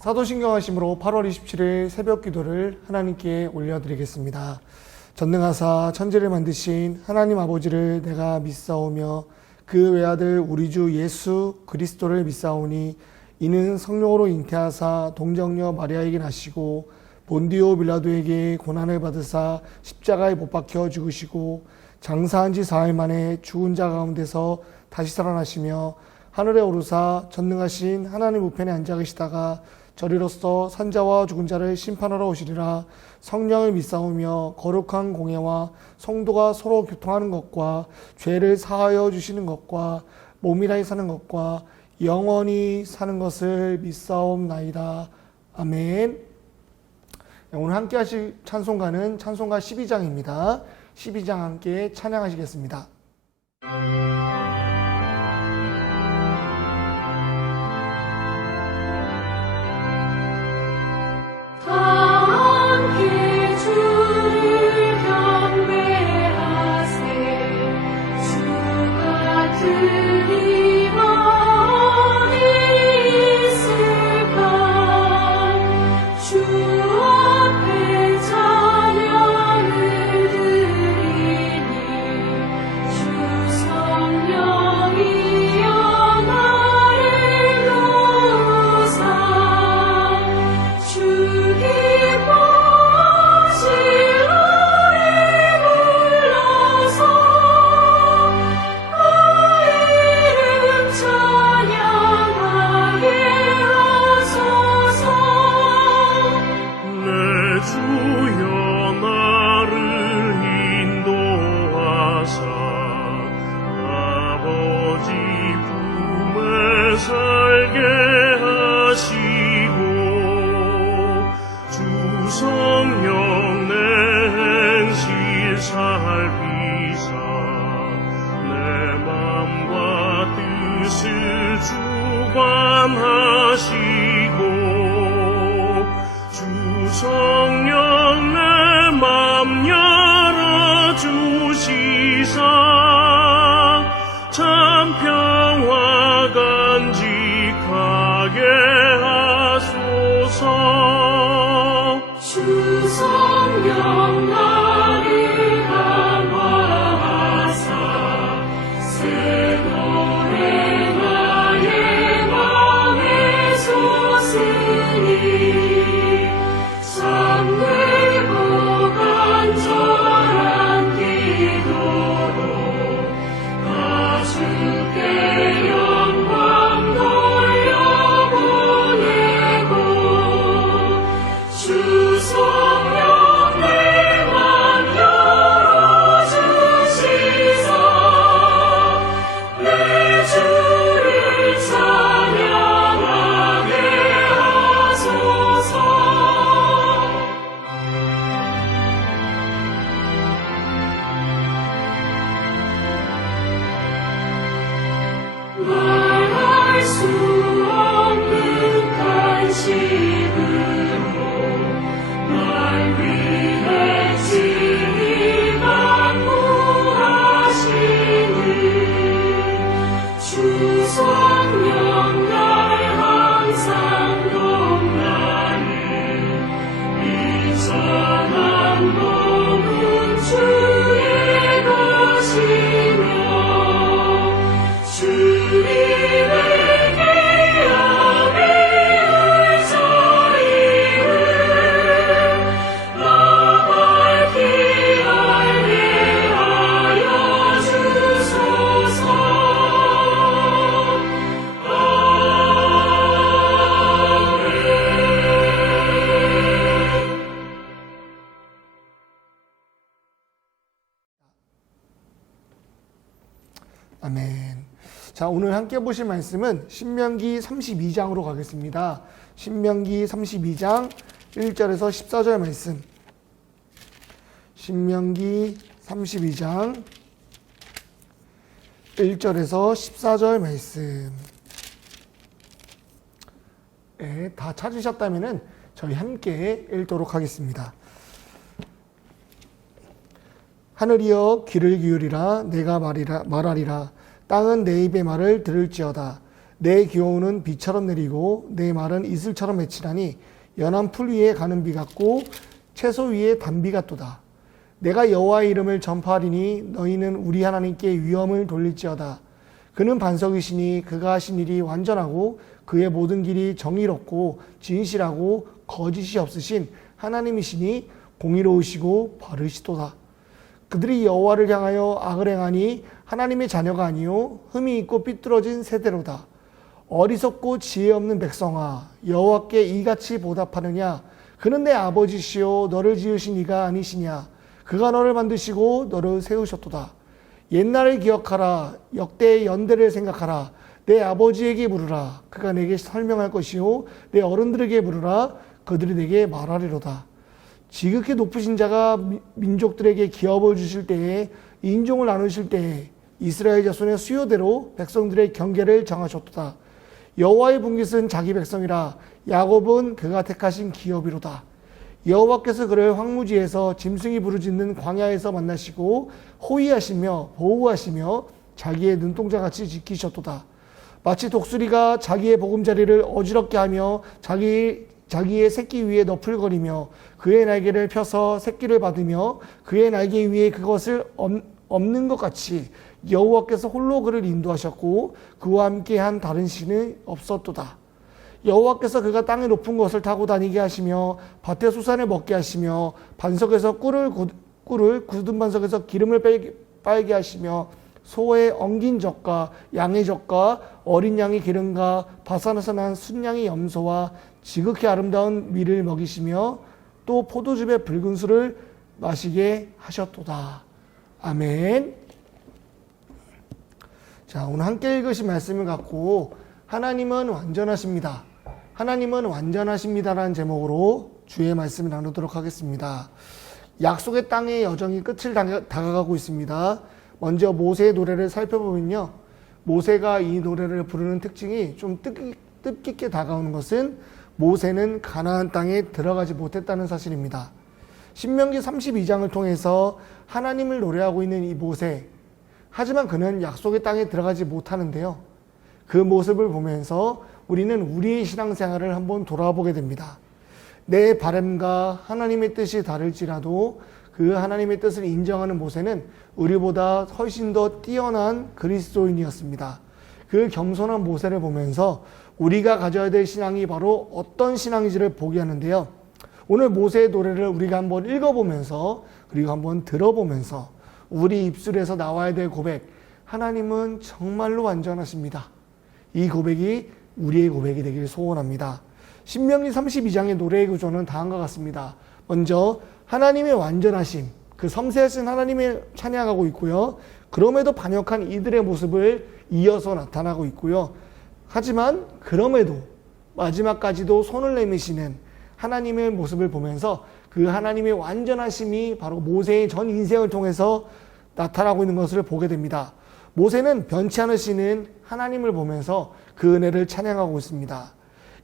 사도신경하심으로 8월 27일 새벽 기도를 하나님께 올려드리겠습니다. 전능하사 천지를 만드신 하나님 아버지를 내가 믿사오며 그 외아들 우리 주 예수 그리스도를 믿사오니 이는 성령으로 잉태하사 동정녀 마리아에게 나시고 본디오 빌라도에게 고난을 받으사 십자가에 못 박혀 죽으시고 장사한 지 사흘 만에 죽은 자 가운데서 다시 살아나시며 하늘에 오르사 전능하신 하나님 우편에 앉아 계시다가 저리로서 산자와 죽은 자를 심판하러 오시리라. 성령을 믿사오며 거룩한 공예와 성도가 서로 교통하는 것과 죄를 사하여 주시는 것과 몸이라히 사는 것과 영원히 사는 것을 믿사옵나이다. 아멘. 오늘 함께 하실 찬송가는 찬송가 12장입니다. 12장 함께 찬양하시겠습니다. 아멘. 자, 오늘 함께 보실 말씀은 신명기 32장으로 가겠습니다. 신명기 32장 1절에서 14절 말씀. 신명기 32장 1절에서 14절 말씀. 네, 다 찾으셨다면 저희 함께 읽도록 하겠습니다. 하늘이여 귀를 기울이라. 내가 말하리라. 땅은 내 입의 말을 들을지어다. 내 교훈은 비처럼 내리고 내 말은 이슬처럼 맺히나니 연한 풀 위에 가는 비 같고 채소 위에 단비 같도다. 내가 여호와의 이름을 전파하리니 너희는 우리 하나님께 위엄을 돌릴지어다. 그는 반석이시니 그가 하신 일이 완전하고 그의 모든 길이 정의롭고 진실하고 거짓이 없으신 하나님이시니 공의로우시고 바르시도다. 그들이 여호와를 향하여 악을 행하니 하나님의 자녀가 아니요 흠이 있고 삐뚤어진 세대로다. 어리석고 지혜 없는 백성아, 여호와께 이같이 보답하느냐? 그는 내 아버지시요 너를 지으신 이가 아니시냐? 그가 너를 만드시고 너를 세우셨도다. 옛날을 기억하라. 역대의 연대를 생각하라. 내 아버지에게 물으라. 그가 내게 설명할 것이요 내 어른들에게 물으라. 그들이 내게 말하리로다. 지극히 높으신 자가 민족들에게 기업을 주실 때에 인종을 나누실 때에 이스라엘 자손의 수요대로 백성들의 경계를 정하셨도다. 여호와의 분깃은 자기 백성이라. 야곱은 그가 택하신 기업이로다. 여호와께서 그를 황무지에서 짐승이 부르짖는 광야에서 만나시고 호위하시며 보호하시며 자기의 눈동자같이 지키셨도다. 마치 독수리가 자기의 보금자리를 어지럽게 하며 자기의 새끼 위에 너풀거리며 그의 날개를 펴서 새끼를 받으며 그의 날개 위에 그것을 엎는 것 같이 여호와께서 홀로 그를 인도하셨고 그와 함께한 다른 신은 없었도다. 여호와께서 그가 땅의 높은 것을 타고 다니게 하시며 밭의 수산을 먹게 하시며 반석에서 꿀을 굳은 반석에서 기름을 빨게 하시며 소의 엉긴 젖과 양의 젖과 어린 양의 기름과 바산에서 난 순양의 염소와 지극히 아름다운 밀을 먹이시며 또 포도즙의 붉은 술을 마시게 하셨도다. 아멘. 자, 오늘 함께 읽으신 말씀을 갖고 하나님은 완전하십니다. 하나님은 완전하십니다라는 제목으로 주의 말씀을 나누도록 하겠습니다. 약속의 땅의 여정이 끝을 다가가고 있습니다. 먼저 모세의 노래를 살펴보면요. 모세가 이 노래를 부르는 특징이 좀 뜻깊게 다가오는 것은 모세는 가나안 땅에 들어가지 못했다는 사실입니다. 신명기 32장을 통해서 하나님을 노래하고 있는 이 모세. 하지만 그는 약속의 땅에 들어가지 못하는데요. 그 모습을 보면서 우리는 우리의 신앙생활을 한번 돌아보게 됩니다. 내 바람과 하나님의 뜻이 다를지라도 그 하나님의 뜻을 인정하는 모세는 우리보다 훨씬 더 뛰어난 그리스도인이었습니다. 그 겸손한 모세를 보면서 우리가 가져야 될 신앙이 바로 어떤 신앙인지를 보게 하는데요. 오늘 모세의 노래를 우리가 한번 읽어보면서 그리고 한번 들어보면서 우리 입술에서 나와야 될 고백, 하나님은 정말로 완전하십니다. 이 고백이 우리의 고백이 되길 소원합니다. 신명기 32장의 노래의 구조는 다음과 같습니다. 먼저 하나님의 완전하심, 그 섬세하신 하나님을 찬양하고 있고요. 그럼에도 반역한 이들의 모습을 이어서 나타나고 있고요. 하지만 그럼에도 마지막까지도 손을 내미시는 하나님의 모습을 보면서 그 하나님의 완전하심이 바로 모세의 전 인생을 통해서 나타나고 있는 것을 보게 됩니다. 모세는 변치 않으시는 하나님을 보면서 그 은혜를 찬양하고 있습니다.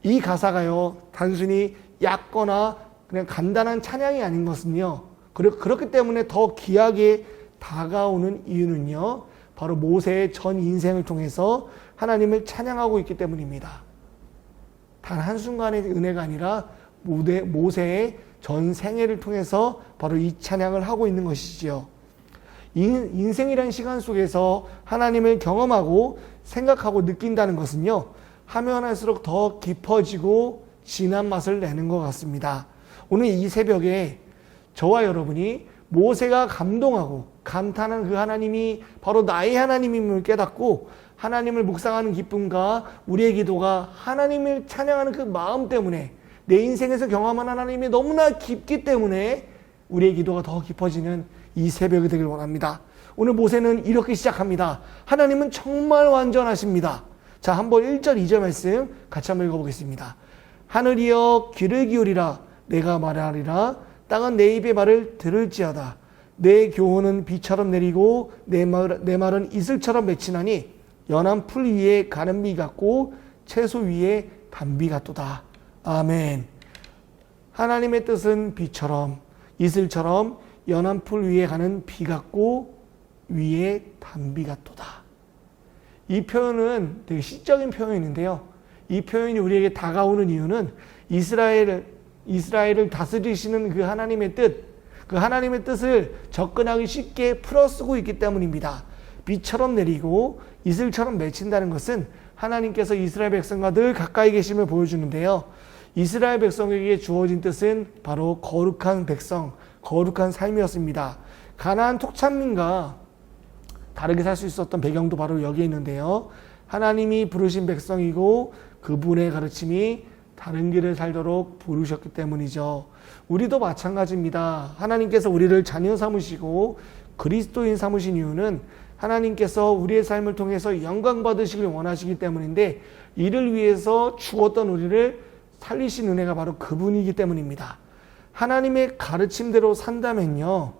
이 가사가요, 단순히 얕거나 그냥 간단한 찬양이 아닌 것은요, 그렇기 때문에 더 귀하게 다가오는 이유는요, 바로 모세의 전 인생을 통해서 하나님을 찬양하고 있기 때문입니다. 단 한순간의 은혜가 아니라 모세의 전 생애를 통해서 바로 이 찬양을 하고 있는 것이지요. 인생이라는 시간 속에서 하나님을 경험하고 생각하고 느낀다는 것은요, 하면 할수록 더 깊어지고 진한 맛을 내는 것 같습니다. 오늘 이 새벽에 저와 여러분이 모세가 감동하고 감탄한 그 하나님이 바로 나의 하나님임을 깨닫고 하나님을 묵상하는 기쁨과 우리의 기도가 하나님을 찬양하는 그 마음 때문에 내 인생에서 경험한 하나님이 너무나 깊기 때문에 우리의 기도가 더 깊어지는 이 새벽이 되길 원합니다. 오늘 모세는 이렇게 시작합니다. 하나님은 정말 완전하십니다. 자, 한번 1절 2절 말씀 같이 한번 읽어보겠습니다. 하늘이여 귀를 기울이라. 내가 말하리라. 땅은 내 입의 말을 들을지어다. 내 교훈은 비처럼 내리고 내 말은 이슬처럼 맺히나니 연한 풀 위에 가는 비 같고 채소 위에 단비 같도다. 아멘. 하나님의 뜻은 비처럼, 이슬처럼, 연한 풀 위에 가는 비 같고 위에 단비 같도다. 이 표현은 되게 시적인 표현인데요. 이 표현이 우리에게 다가오는 이유는 이스라엘을 다스리시는 그 하나님의 뜻, 그 하나님의 뜻을 접근하기 쉽게 풀어쓰고 있기 때문입니다. 비처럼 내리고 이슬처럼 맺힌다는 것은 하나님께서 이스라엘 백성과 늘 가까이 계심을 보여주는데요. 이스라엘 백성에게 주어진 뜻은 바로 거룩한 백성, 거룩한 삶이었습니다. 가나안 토착민과 다르게 살 수 있었던 배경도 바로 여기에 있는데요. 하나님이 부르신 백성이고 그분의 가르침이 다른 길을 살도록 부르셨기 때문이죠. 우리도 마찬가지입니다. 하나님께서 우리를 자녀 삼으시고 그리스도인 삼으신 이유는 하나님께서 우리의 삶을 통해서 영광 받으시길 원하시기 때문인데, 이를 위해서 죽었던 우리를 살리신 은혜가 바로 그분이기 때문입니다. 하나님의 가르침대로 산다면요,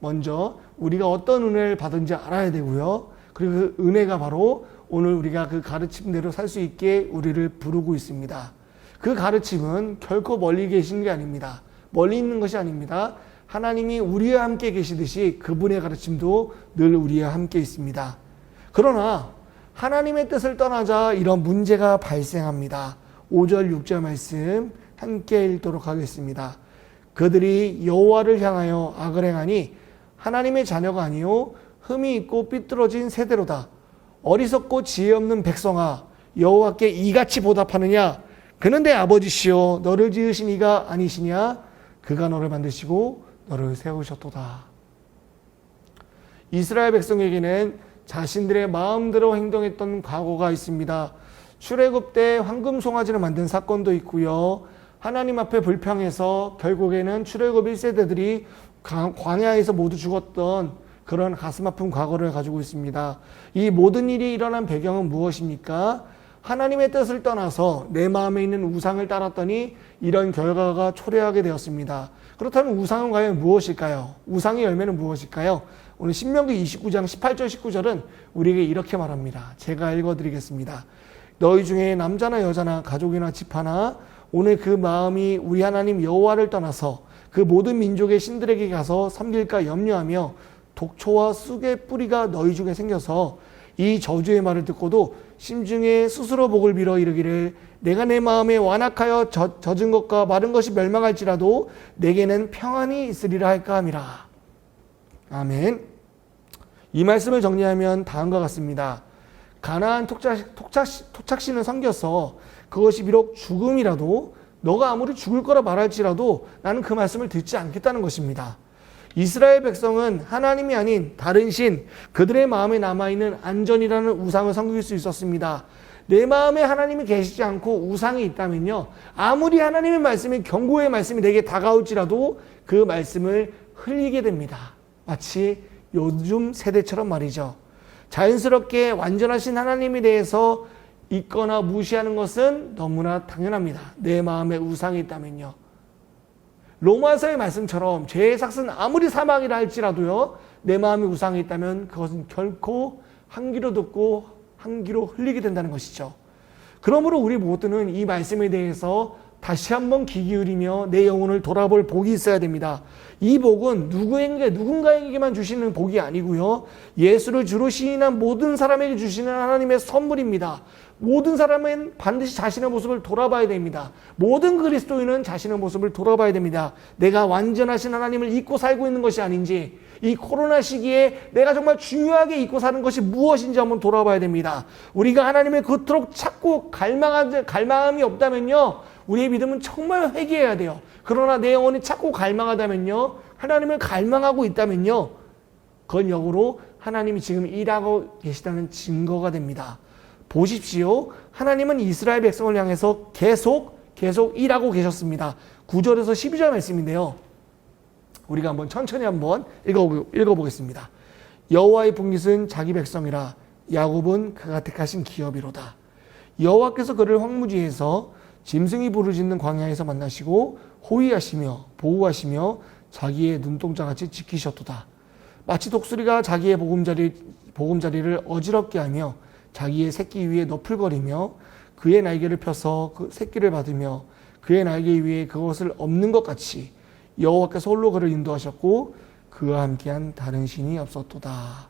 먼저 우리가 어떤 은혜를 받은지 알아야 되고요. 그리고 그 은혜가 바로 오늘 우리가 그 가르침대로 살 수 있게 우리를 부르고 있습니다. 그 가르침은 결코 멀리 계시는 게 아닙니다. 멀리 있는 것이 아닙니다. 하나님이 우리와 함께 계시듯이 그분의 가르침도 늘 우리와 함께 있습니다. 그러나 하나님의 뜻을 떠나자 이런 문제가 발생합니다. 5절 6절 말씀 함께 읽도록 하겠습니다. 그들이 여호와를 향하여 악을 행하니 하나님의 자녀가 아니요 흠이 있고 삐뚤어진 세대로다. 어리석고 지혜 없는 백성아, 여호와께 이같이 보답하느냐? 그는 내 아버지시요 너를 지으신 이가 아니시냐? 그가 너를 만드시고 너를 세우셨도다. 이스라엘 백성에게는 자신들의 마음대로 행동했던 과거가 있습니다. 출애굽 때 황금 송아지를 만든 사건도 있고요. 하나님 앞에 불평해서 결국에는 출애굽 1세대들이 광야에서 모두 죽었던 그런 가슴 아픈 과거를 가지고 있습니다. 이 모든 일이 일어난 배경은 무엇입니까? 하나님의 뜻을 떠나서 내 마음에 있는 우상을 따랐더니 이런 결과가 초래하게 되었습니다. 그렇다면 우상은 과연 무엇일까요? 우상의 열매는 무엇일까요? 오늘 신명기 29장 18절 19절은 우리에게 이렇게 말합니다. 제가 읽어드리겠습니다. 너희 중에 남자나 여자나 가족이나 집 하나 오늘 그 마음이 우리 하나님 여호와를 떠나서 그 모든 민족의 신들에게 가서 섬길까 염려하며 독초와 쑥의 뿌리가 너희 중에 생겨서 이 저주의 말을 듣고도 심중에 스스로 복을 빌어 이르기를 내가 내 마음에 완악하여 젖은 것과 마른 것이 멸망할지라도 내게는 평안이 있으리라 할까 함이라. 아멘. 이 말씀을 정리하면 다음과 같습니다. 가나안 토착신을 섬겨서 그것이 비록 죽음이라도 너가 아무리 죽을 거라 말할지라도 나는 그 말씀을 듣지 않겠다는 것입니다. 이스라엘 백성은 하나님이 아닌 다른 신, 그들의 마음에 남아있는 안전이라는 우상을 섬길 수 있었습니다. 내 마음에 하나님이 계시지 않고 우상이 있다면요, 아무리 하나님의 말씀이 경고의 말씀이 내게 다가올지라도 그 말씀을 흘리게 됩니다. 마치 요즘 세대처럼 말이죠. 자연스럽게 완전하신 하나님에 대해서 잊거나 무시하는 것은 너무나 당연합니다. 내 마음에 우상이 있다면요. 로마서의 말씀처럼 죄의 삭은 아무리 사망이라 할지라도요, 내 마음에 우상이 있다면 그것은 결코 한 귀로 듣고 한 귀로 흘리게 된다는 것이죠. 그러므로 우리 모두는 이 말씀에 대해서 다시 한번 귀 기울이며 내 영혼을 돌아볼 복이 있어야 됩니다. 이 복은 누군가에게만 주시는 복이 아니고요, 예수를 주로 시인한 모든 사람에게 주시는 하나님의 선물입니다. 모든 사람은 반드시 자신의 모습을 돌아봐야 됩니다. 모든 그리스도인은 자신의 모습을 돌아봐야 됩니다. 내가 완전하신 하나님을 잊고 살고 있는 것이 아닌지, 이 코로나 시기에 내가 정말 중요하게 잊고 사는 것이 무엇인지 한번 돌아봐야 됩니다. 우리가 하나님을 그토록 찾고 갈망함이 없다면요, 우리의 믿음은 정말 회개해야 돼요. 그러나 내 영혼이 찾고 갈망하다면요, 하나님을 갈망하고 있다면요, 그건 역으로 하나님이 지금 일하고 계시다는 증거가 됩니다. 보십시오. 하나님은 이스라엘 백성을 향해서 계속 일하고 계셨습니다. 9절에서 12절 말씀인데요. 우리가 한번 천천히 한번 읽어보겠습니다. 여호와의 분깃은 자기 백성이라 야곱은 그가 택하신 기업이로다. 여호와께서 그를 황무지에서 짐승이 부르짖는 광야에서 만나시고 호위하시며 보호하시며 자기의 눈동자같이 지키셨도다. 마치 독수리가 자기의 보금자리를 어지럽게 하며 자기의 새끼 위에 너풀거리며 그의 날개를 펴서 그 새끼를 받으며 그의 날개 위에 그것을 엎는 것 같이 여호와께서 홀로 그를 인도하셨고 그와 함께한 다른 신이 없었도다.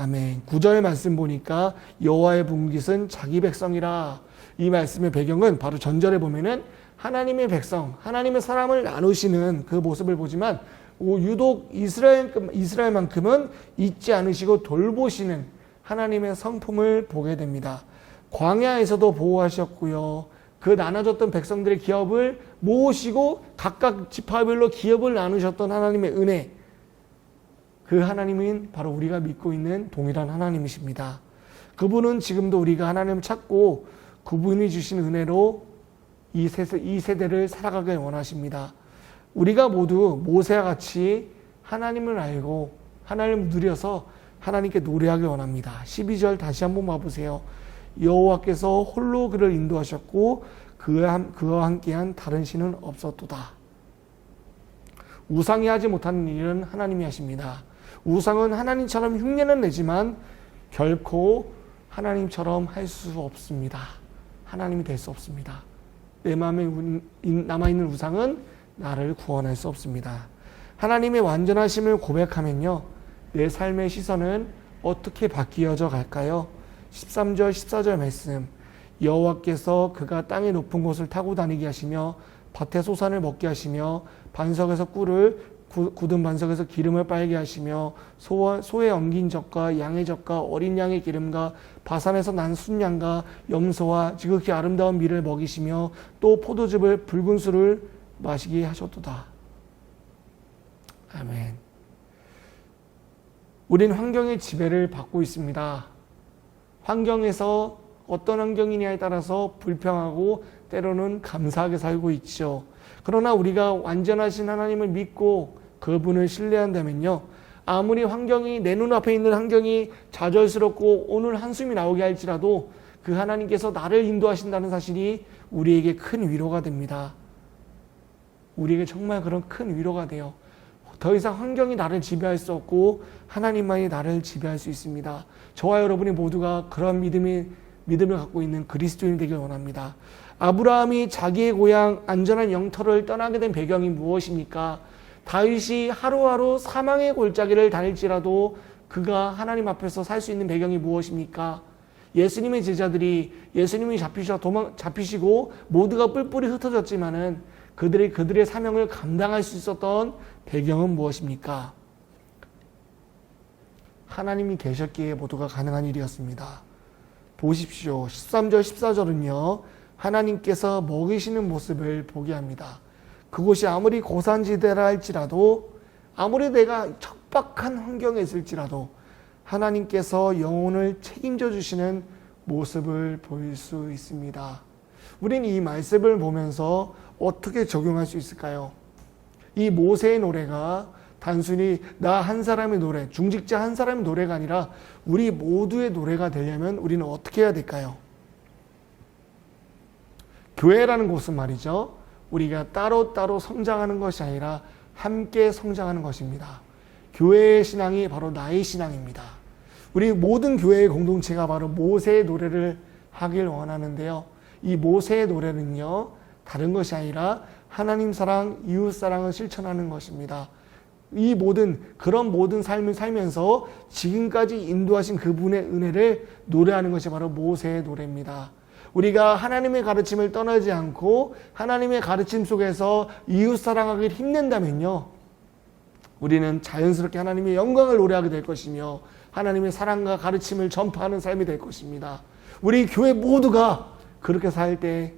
아멘. 9절 말씀 보니까 여호와의 분깃은 자기 백성이라. 이 말씀의 배경은 바로 전절에 보면은 하나님의 백성, 하나님의 사람을 나누시는 그 모습을 보지만 유독 이스라엘만큼은 잊지 않으시고 돌보시는 하나님의 성품을 보게 됩니다. 광야에서도 보호하셨고요. 그 나눠졌던 백성들의 기업을 모으시고 각각 지파별로 기업을 나누셨던 하나님의 은혜, 그 하나님은 바로 우리가 믿고 있는 동일한 하나님이십니다. 그분은 지금도 우리가 하나님을 찾고 그분이 주신 은혜로 이 세대를 살아가길 원하십니다. 우리가 모두 모세와 같이 하나님을 알고 하나님을 누려서 하나님께 노래하길 원합니다. 12절 다시 한번 봐보세요. 여호와께서 홀로 그를 인도하셨고 그와 함께한 다른 신은 없었도다. 우상이 하지 못하는 일은 하나님이 하십니다. 우상은 하나님처럼 흉내는 내지만 결코 하나님처럼 할 수 없습니다. 하나님이 될 수 없습니다. 내 마음에 남아있는 우상은 나를 구원할 수 없습니다. 하나님의 완전하심을 고백하면요, 내 삶의 시선은 어떻게 바뀌어져 갈까요? 13절 14절 말씀, 여호와께서 그가 땅의 높은 곳을 타고 다니게 하시며 밭의 소산을 먹게 하시며 반석에서 꿀을 굳은 반석에서 기름을 빨게 하시며 소의 엉긴 젖과 양의 젖과 어린 양의 기름과 바산에서 난 순양과 염소와 지극히 아름다운 밀을 먹이시며 또 포도즙을 붉은 술을 마시게 하셨도다. 아멘. 우린 환경의 지배를 받고 있습니다. 환경에서 어떤 환경이냐에 따라서 불평하고 때로는 감사하게 살고 있죠. 그러나 우리가 완전하신 하나님을 믿고 그분을 신뢰한다면요, 아무리 환경이 내 눈앞에 있는 환경이 좌절스럽고 오늘 한숨이 나오게 할지라도 그 하나님께서 나를 인도하신다는 사실이 우리에게 큰 위로가 됩니다. 우리에게 정말 그런 큰 위로가 돼요. 더 이상 환경이 나를 지배할 수 없고 하나님만이 나를 지배할 수 있습니다. 저와 여러분이 모두가 그런 믿음을 갖고 있는 그리스도인이 되길 원합니다. 아브라함이 자기의 고향 안전한 영토를 떠나게 된 배경이 무엇입니까? 다윗이 하루하루 사망의 골짜기를 다닐지라도 그가 하나님 앞에서 살 수 있는 배경이 무엇입니까? 예수님의 제자들이 예수님이 잡히시고 모두가 뿔뿔이 흩어졌지만은 그들의 사명을 감당할 수 있었던 배경은 무엇입니까? 하나님이 계셨기에 모두가 가능한 일이었습니다. 보십시오. 13절 14절은요, 하나님께서 먹이시는 모습을 보게 합니다. 그곳이 아무리 고산지대라 할지라도, 아무리 내가 척박한 환경에 있을지라도 하나님께서 영혼을 책임져 주시는 모습을 보일 수 있습니다. 우리는 이 말씀을 보면서 어떻게 적용할 수 있을까요? 이 모세의 노래가 단순히 나 한 사람의 노래, 중직자 한 사람의 노래가 아니라 우리 모두의 노래가 되려면 우리는 어떻게 해야 될까요? 교회라는 곳은 말이죠, 우리가 따로따로 성장하는 것이 아니라 함께 성장하는 것입니다. 교회의 신앙이 바로 나의 신앙입니다. 우리 모든 교회의 공동체가 바로 모세의 노래를 하길 원하는데요, 이 모세의 노래는요, 다른 것이 아니라 하나님 사랑, 이웃 사랑을 실천하는 것입니다. 그런 모든 삶을 살면서 지금까지 인도하신 그분의 은혜를 노래하는 것이 바로 모세의 노래입니다. 우리가 하나님의 가르침을 떠나지 않고 하나님의 가르침 속에서 이웃 사랑하기를 힘낸다면요, 우리는 자연스럽게 하나님의 영광을 노래하게 될 것이며 하나님의 사랑과 가르침을 전파하는 삶이 될 것입니다. 우리 교회 모두가 그렇게 살 때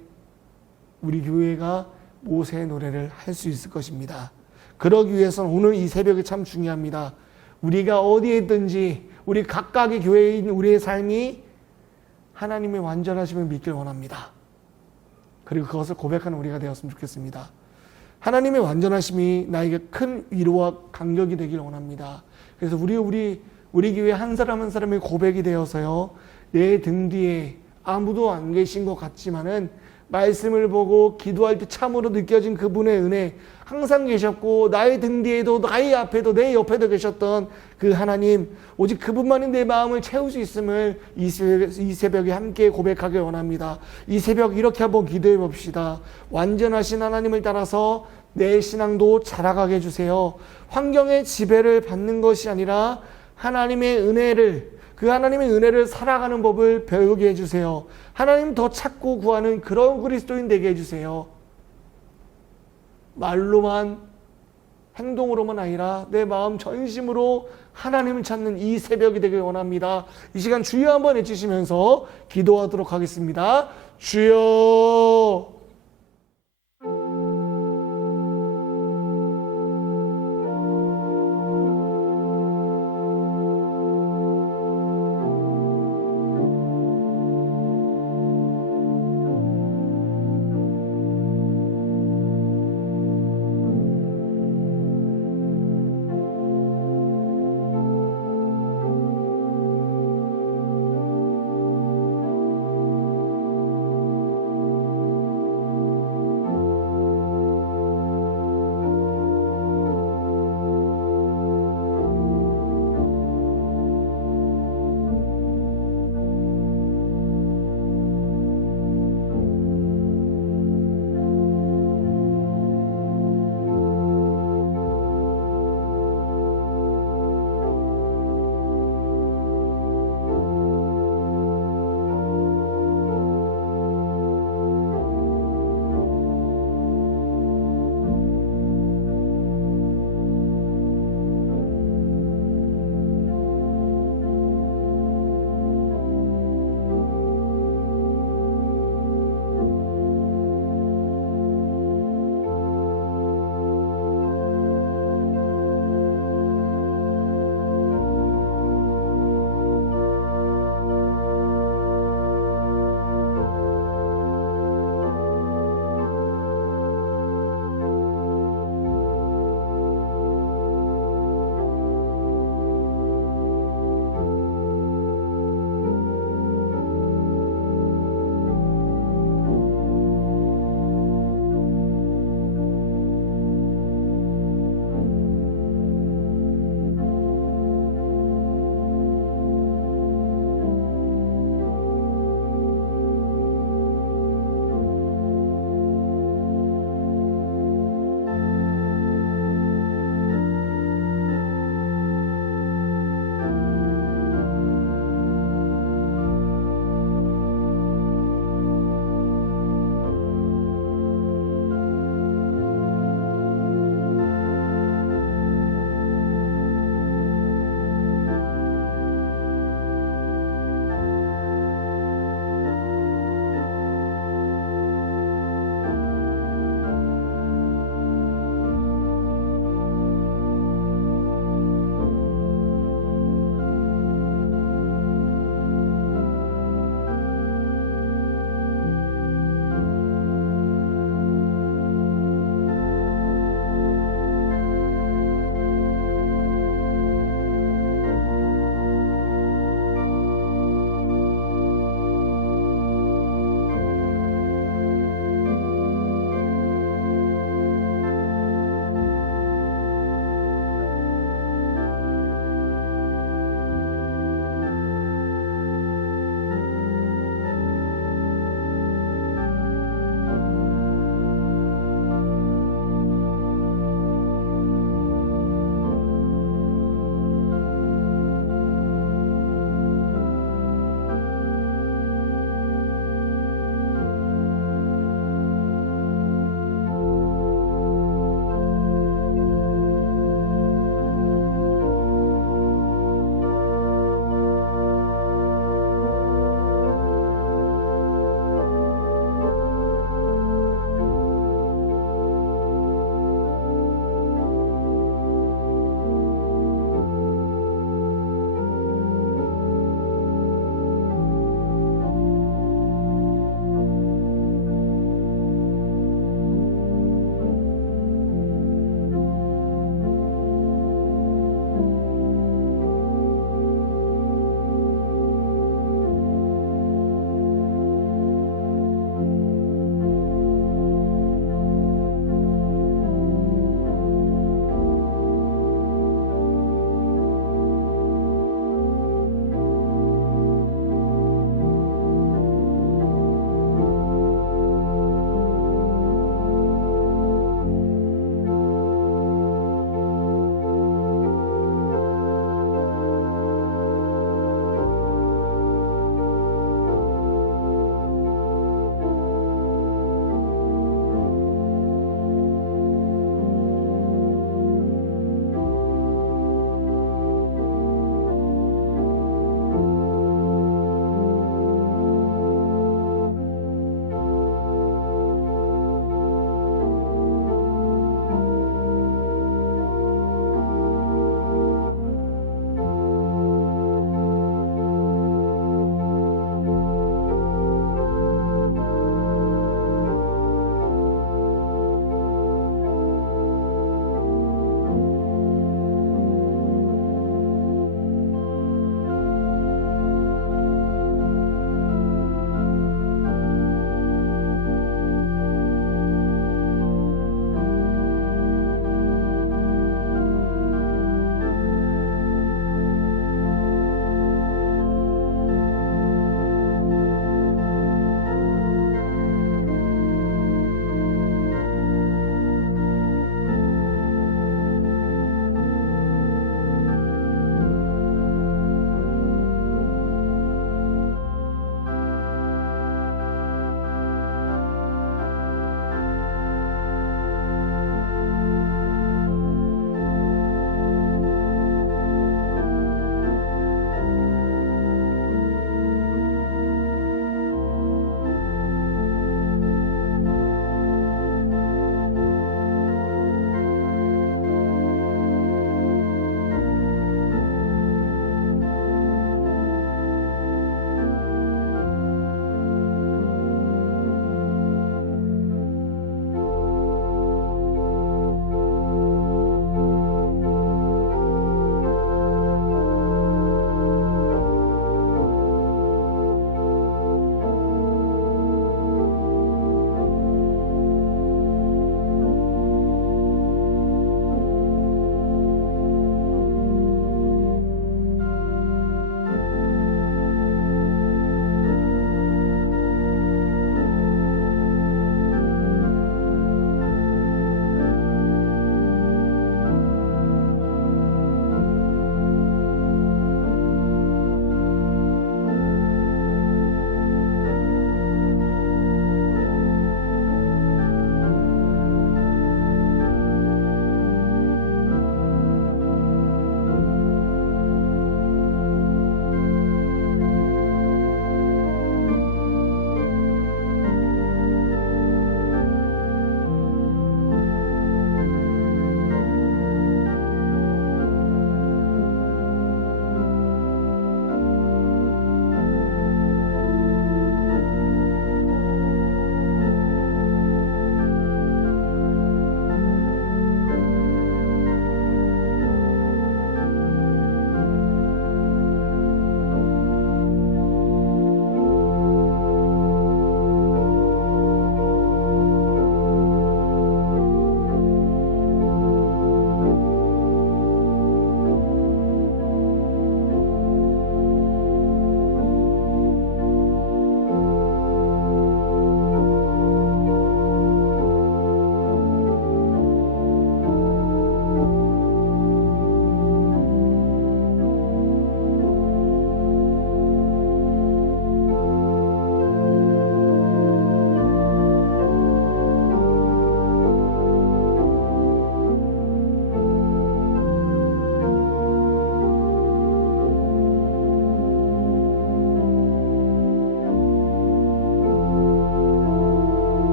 우리 교회가 모세의 노래를 할 수 있을 것입니다. 그러기 위해서는 오늘 이 새벽이 참 중요합니다. 우리가 어디에 있든지 우리 각각의 교회에 있는 우리의 삶이 하나님의 완전하심을 믿길 원합니다. 그리고 그것을 고백하는 우리가 되었으면 좋겠습니다. 하나님의 완전하심이 나에게 큰 위로와 감격이 되길 원합니다. 그래서 우리 교회 한 사람 한 사람의 고백이 되어서요, 내 등 뒤에 아무도 안 계신 것 같지만은 말씀을 보고 기도할 때 참으로 느껴진 그분의 은혜, 항상 계셨고 나의 등 뒤에도 나의 앞에도 내 옆에도 계셨던 그 하나님, 오직 그분만이 내 마음을 채울 수 있음을 이 새벽에 함께 고백하길 원합니다. 이 새벽 이렇게 한번 기도해 봅시다. 완전하신 하나님을 따라서 내 신앙도 자라가게 해주세요. 환경의 지배를 받는 것이 아니라 하나님의 은혜를, 그 하나님의 은혜를 살아가는 법을 배우게 해주세요. 하나님 더 찾고 구하는 그런 그리스도인 되게 해주세요. 말로만, 행동으로만 아니라 내 마음 전심으로 하나님을 찾는 이 새벽이 되길 원합니다. 이 시간 주여 한번 외치시면서 기도하도록 하겠습니다. 주여.